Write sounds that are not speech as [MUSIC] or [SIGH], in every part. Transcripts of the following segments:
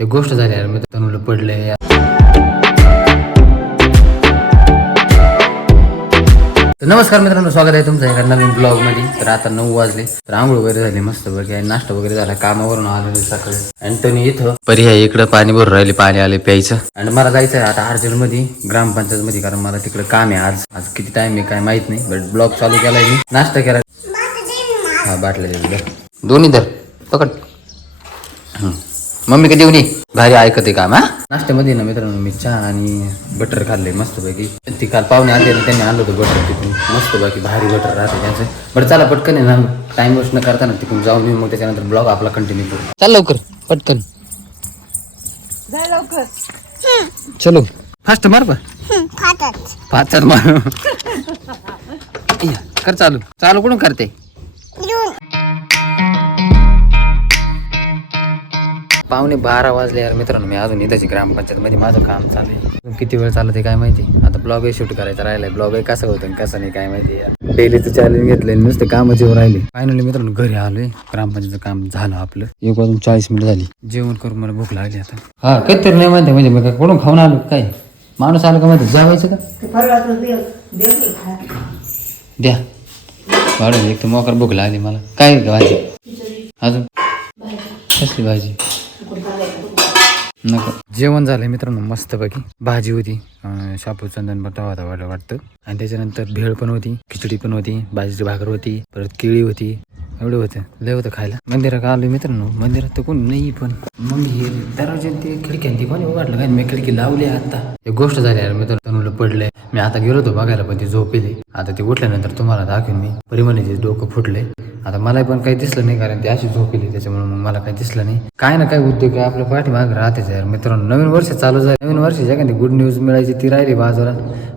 एक गोष्ट झाली यार मी तनुला पडले. नमस्कार मित्रांनो स्वागत आहे तुमचं एका नवीन ब्लॉगमध्ये तर आता नऊ वाजले तर आंघोळ वगैरे झाली मस्त वगैरे आणि नाश्ता वगैरे झाला कामावरून आलेले सकाळी. अँटोनी इथं. पर्याय इकडं पाणी भरून राहिले पाणी आले प्यायचं. आणि मला जायचं आहे आता अर्जंटमध्ये ग्रामपंचायत मध्ये कारण मला तिकडे काम आहे आज. आज किती टाइम आहे काय माहीत नाही बट ब्लॉग चालू केलाय मी. नाश्ता केला. हा बाटल्या दोन्ही धर पकड. मम्मी कधी येऊन भारी ऐकते काम हा? नाश्त्यामध्ये ना मित्रांनो मी चहा आणि बटर खाल्ले मस्त पैकी ती काल पाहुणे आले ना त्यांनी आणलं होतं बटर तिथून. मस्त पैकी भारी बटर राहते त्यांचं. बरं चला पटकन आहे ना टाइम वेस्ट न करताना तिकडून जाऊन येऊ मग त्याच्यानंतर ब्लॉग आपला कंटिन्यू करू. चाल लवकर पटकन. लवकर. चलो. फास्ट मार पाचात मार. [LAUGHS] कर चालू. चालू कोण करते? पावणे बारा वाजले यार मित्रांनो. मी अजून इथंची ग्रामपंचायत मध्ये माझं काम चालू आहे. किती वेळ चालत आहे काय माहिती? आता ब्लॉगही शूट करायचा राहिलाय. ब्लॉगही कसं होतं कसं नाही काय माहिती. यार डेलीचं चॅलेंज घेतलंय नुसते कामच येऊ राहिले. फायनली मित्रांनो घरी आलोय. ग्रामपंचायतचं काम झालं आपलं. एक वाजून चाळीस मिनिट झाली. जेवण करून मला भूक लागली आता. हा काहीतरी नाही माहिती म्हणजे मी काय कोणून खाऊन आलो काय? माणूस आला का माहिती? जेवायचं का. द्या. वाढून एक तर मोकर भूक लागली मला. काय भाजी? अजून? कसली भाजी? नको. जेवण झालं मित्रांनो मस्तपैकी. भाजी होती शापू चंदन बटा होता वाटतं. आणि त्याच्यानंतर भेळ पण होती खिचडी पण होती भाजीची भाकर होती परत केळी होती. एवढं होतं. लय होतं खायला. मंदिरात आलो मित्रांनो. मंदिरात तर कोण नाही पण मग हे दरवाजे ते खिडक्या कोणी उघडलं काय? मी खिडकी लावली आता. एक गोष्ट झाली यार मित्रांनो. पडलंय. मी आता गेलो होतो बघायला पण ती झोपेली. आता ते उठल्यानंतर तुम्हाला दाखवेन मी. परिमाणाचे डोकं फुटले आता मला पण काही दिसलं नाही कारण ती अशी झोपेली त्याच्यामुळे मग मला काही दिसलं नाही. काय ना काय उद्योग आहे आपल्या पाठीमाग राहतेच यार मित्रांनो नवीन वर्ष चालू झालं. नवीन वर्षाची एखादी गुड न्यूज मिळायची ती राहिली बाजूला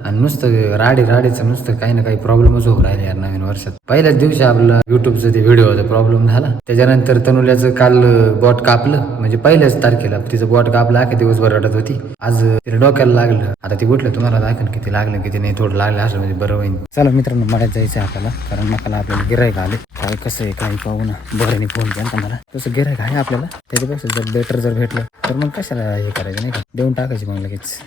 आणि नुसतं राडी राडीचं नुसतं काही ना काही प्रॉब्लेमच होऊ राहिले यार नवीन वर्षात. पहिल्याच दिवशी आपलं युट्यूबचं ते व्हिडिओचा प्रॉब्लेम झाला. त्याच्यानंतर तनुल्याचं काल बॉट कापलं. म्हणजे पहिल्याच तारखेला तिचं बॉट कापलं अख्या दिवसभर रडत होती. आज तिला डोक्याला लागलं. आता ती कुठलं तुम्हाला दाखवून किती लागलं किती नाही थोडं लागलं असं म्हणजे बरं होईल चला मित्रांनो मला जायचं आहे आपल्याला कारण मकाला आपल्याला गिरायक आले. काय कसं आहे काही पाहू ना. बरं फोन केला का मला. तसं गिरायक आहे आपल्याला. त्याच्यापेक्षा जर बेटर जर भेटलं तर मग कशाला हे करायचं नाही का? देऊन टाकायची मग लगेच.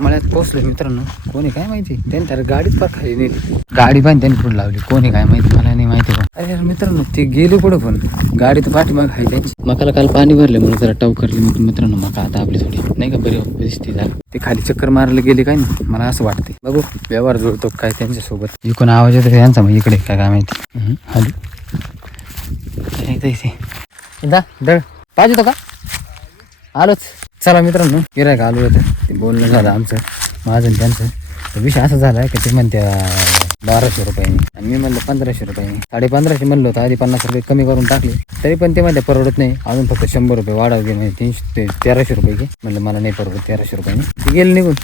मळ्यात पोहोचलो मित्रांनो. कोणी काय माहिती? त्यांनी तर गाडीच पार खाली नेली. गाडी पण त्यांनी पुढे लावली. कोणी काय माहिती? मला नाही माहिती पण. अरे यार मित्रांनो ते गेले पुढे पण? गाडी तर पाठीमाग आहे त्यांची. मकाला काल पाणी भरले म्हणून जरा टाव करली मित्रांनो मका आता आपली थोडी. नाही का बरी परिस्थिती झाली? ते खाली चक्कर मारायला गेले काय ना मला असं वाटते बघू व्यवहार जुळतो काय त्यांच्यासोबत इकडून आवाज येतो यांचा? मग इकडे काय काय माहिती? हॅलो? इथे इथे दा दळ पाहिजे होतं का? आलोच. चला मित्रांनो गिरायक आलो होतं ते बोलणं झालं आमचं माझं आणि त्यांचं. तर विषय असा झाला की ते म्हणते बाराशे रुपयांनी. आणि मी म्हणलं पंधराशे रुपयांनी. साडे पंधराशे म्हणलं होतं आधी पन्नास रुपये कमी करून टाकले. तरी पण ते म्हणते परवडत नाही. अजून फक्त शंभर रुपये वाढव म्हणजे तीनशे ते तेराशे रुपये घे. म्हणलं मला नाही परवडत तेराशे रुपयांनी. ते गेले निघून.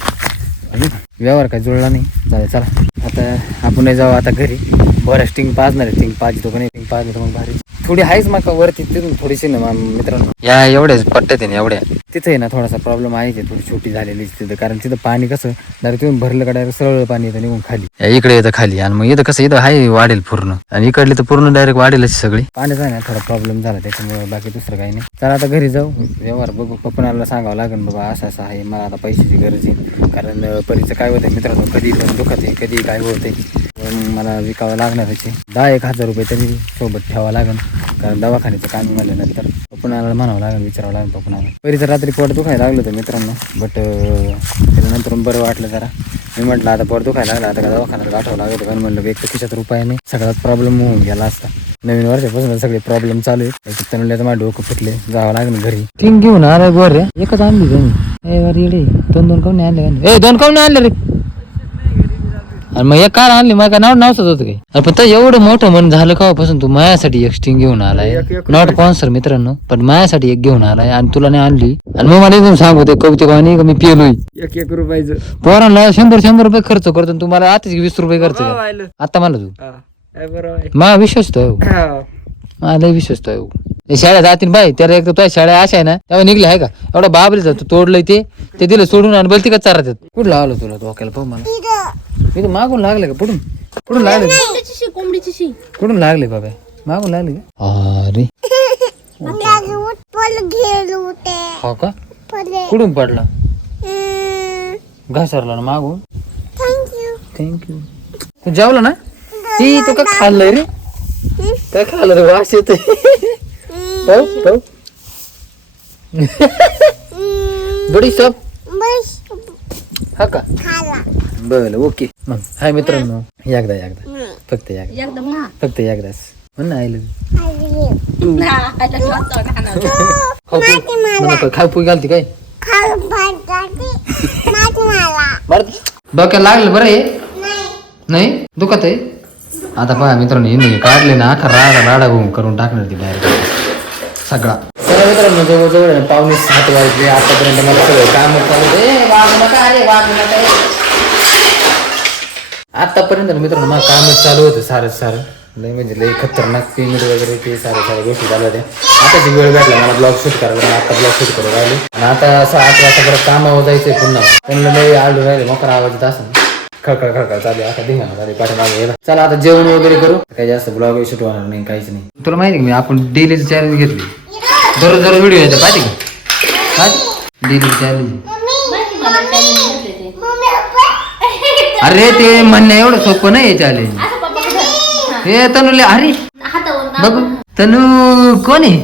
आणि व्यवहार काय जुळला नाही. चालेल चला. आता आपण जाऊ आता घरी. बरं स्टिंग पाजणार आहे. स्टिंग पाच का नाही? स्टिंग पाजतो मग भारी. थोडी आहेच मग वरती तिथून थोडीशी ना मित्रांनो. या एवढ्याच पट्ट्यात आहे एवढ्या. तिथे आहे ना थोडासा प्रॉब्लेम आहे. की थोडी छोटी झालेली तिथं. कारण तिथं पाणी कसं डायरेक्ट तिथून भरलं का डायरेक्ट सरळ पाणी येतं निघून खाली. या इकडे येतं खाली. आणि मग इथं कसं इथं आहे वाढेल पूर्ण. आणि इकडली तर पूर्ण डायरेक्ट वाढेलच सगळी. पाण्याचा आहे ना थोडा प्रॉब्लेम झाला त्याच्यामुळे बाकी दुसरं काही नाही. चला आता घरी जाऊ. व्यवहार बघू. पप्पनाला सांगावं लागेल बाबा असं असं आहे. मला आता पैशाची गरज आहे. कारण परीचं काय होतं मित्रांनो कधी पण दुखत आहे कधी काय होते मला विकावं लागणार आहे दहा एक हजार रुपये तरी सोबत ठेवावं लागेल. कारण दवाखान्याचं काम म्हणल्यानंतर पप्पनाला म्हणावं लागेल विचारावं लागेल पहिली तर रात्री पोट दुखायला लागलं होतं मित्रांनो बट त्याच्यानंतर बरं वाटलं जरा. मी म्हटलं आता पोट दुखायला लागलं आता का दवाखान्यात गाठावं लागत होतं. कारण म्हणलं एक तर खिशात रुपये नाही. सगळ्यात प्रॉब्लेम होऊन गेला असता. नवीन वर्षापासून सगळे प्रॉब्लेम चालू आहे तनुल्याचं माझं डोकं फुटले जावं लागेल घरी. तीन घेऊन आलं गोर रे. एकच आणली दोन दोन काऊन आणले ए दोन काऊन आणले रे. आणि मग एक कार आणली मला काय नाव नावच होतं काही. अरे पण तर एवढं मोठं मन झालं कापासून तू मायासाठी एक स्टिंग घेऊन आलाय? नॉट स्पॉन्सर मित्रांनो पण मायासाठी एक घेऊन आलाय आणि तुला नाही आणली. आणि मग मला एकदम सांगू ते कविते का मी पेलोय. एक एक रुपयाचं. पोरांना शंभर शंभर रुपये खर्च करतो आणि तुम्हाला आताच वीस रुपये खर्च कर. आता मला तू. हा, काय बरोबर आहे. मा विश्वास तो हा. मला विश्वास तो हे शाळेत जातील बाई त्याला एक तर तुझ्या शाळा अशा आहे ना तेव्हा निघले आहे का? एवढा बाबरी जातो तोडलंय ते. ते दिलं सोडून आणि बलती का चारत कुठं लावलं तुला डोक्याला पाहू मला? इथं. मागून लागलं का पुढून? कुठून लागले कोंबडीची कुठून लागले बाबा? मागून लागले का? अरे. हो का? कुठून पडला? घसरला ना मागून? थँक्यू तू जेवला ना? ती तू का खाल्लंय रे? काय खाल्लं रे वास येतोय. पाहू पाहू बडी शॉप हा का? बरं ओके मग हाय मित्रांनो. एकदा एकदा. फक्त एकदा. फक्त एकदाच. म्हण ना आयलं खाऊ खाऊ पुई घालते काय? बरं लागलं बरं नाही? दुखत आहे? आता पहा मित्रांनो हिने काढले ना अख्खा राडा राडा होऊन करून टाकणार ती डायरेक्ट सगळा. सगळं मित्रांनो जवळजवळ जवळ ना पावणे सात वाजले आतापर्यंत मला सगळं काम चालू आतापर्यंत मित्रांनो मला कामच चालू होतं सारं सारं. लय म्हणजे लय खतरनाक पेमेंट वगैरे ते साऱ्या साऱ्या गोष्टी चालू होत्या. आताची वेळ भेटला मला ब्लॉग शूट करायला मी आता ब्लॉग शूट करू राहिले. आणि आता असं आठ वाजता परत कामावर जायचंय पुन्हा. त्यांना लय आळू राहिले मोकरा आवाज येत असं. खळखळ खळखळ चालू आता धिंगाणा चालू पाठीमागे चला आता जेवण वगैरे करू. काही जास्त ब्लॉग शूट होणार नाही काहीच नाही. तुला माहिती मी आपण डेलीची चॅलेंज घेतली. दररोज दररोज व्हिडिओ येतो पाहिजे का? डेली चॅलेंज अरे ते म्हणणं एवढं सोपं नाही चॅलेंज हे तनुले अरे बघू. तनु कोण आहे?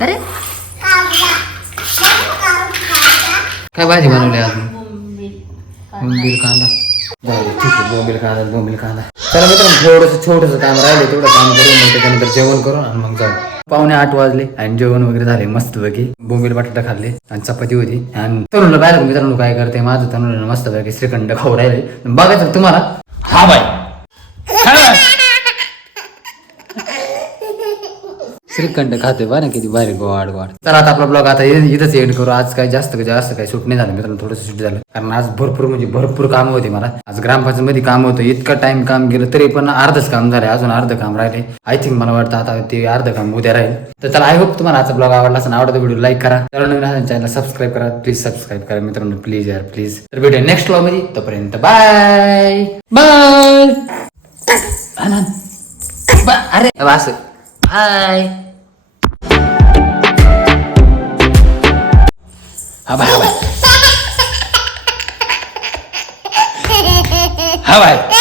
अरे? काय भाजी बनवली अजून कांदा. जाऊ ठीक आहे बोंबील कांदा बोंबील कांदा चला मित्रांनो थोडंसं छोटंसं काम राहिलं तेवढं काम करून मग त्याच्यानंतर जेवण करून आणि मग जाऊ. पावणे आठ वाजले आणि जेवण वगैरे झाले मस्त पैकी. बोंबील बटाटा खाल्ले आणि चपाती होती. आणि तरुणला बाहेर मित्रांनो काय करते माझं तरुण मस्त पैकी श्रीखंड खाऊ राहिले. बघायचं तुम्हाला. हा बाय हा बाय. श्रीखंड खाते बा ना किती भारी गोड गोड. तर आता आपला ब्लॉग आता इथंच एंड करू. आज काय जास्त जास्त काही शूट नाही झालं मित्रांनो थोडंसं शूट झालं. कारण आज भरपूर म्हणजे भरपूर काम होते मला. आज ग्रामपंचायत मध्ये काम होतं. इतकं टाइम काम केलं तरी पण अर्धच काम झालं अजून अर्ध काम राहिले. आय थिंक मला वाटतं आता ते अर्ध काम उद्या राहील. तर चला आय होप तुम्हाला आजचा ब्लॉग आवडला असेल आवडता व्हिडिओ लाईक करा. तर नवीन चॅनल सबस्क्राईब करा. प्लीज सबस्क्राईब करा मित्रांनो. प्लीज यार प्लीज तर भेटूया नेक्स्ट ब्लॉगमध्ये. तोपर्यंत बाय बाय अरे असं. हाय हा बाय हा बाय हा बाय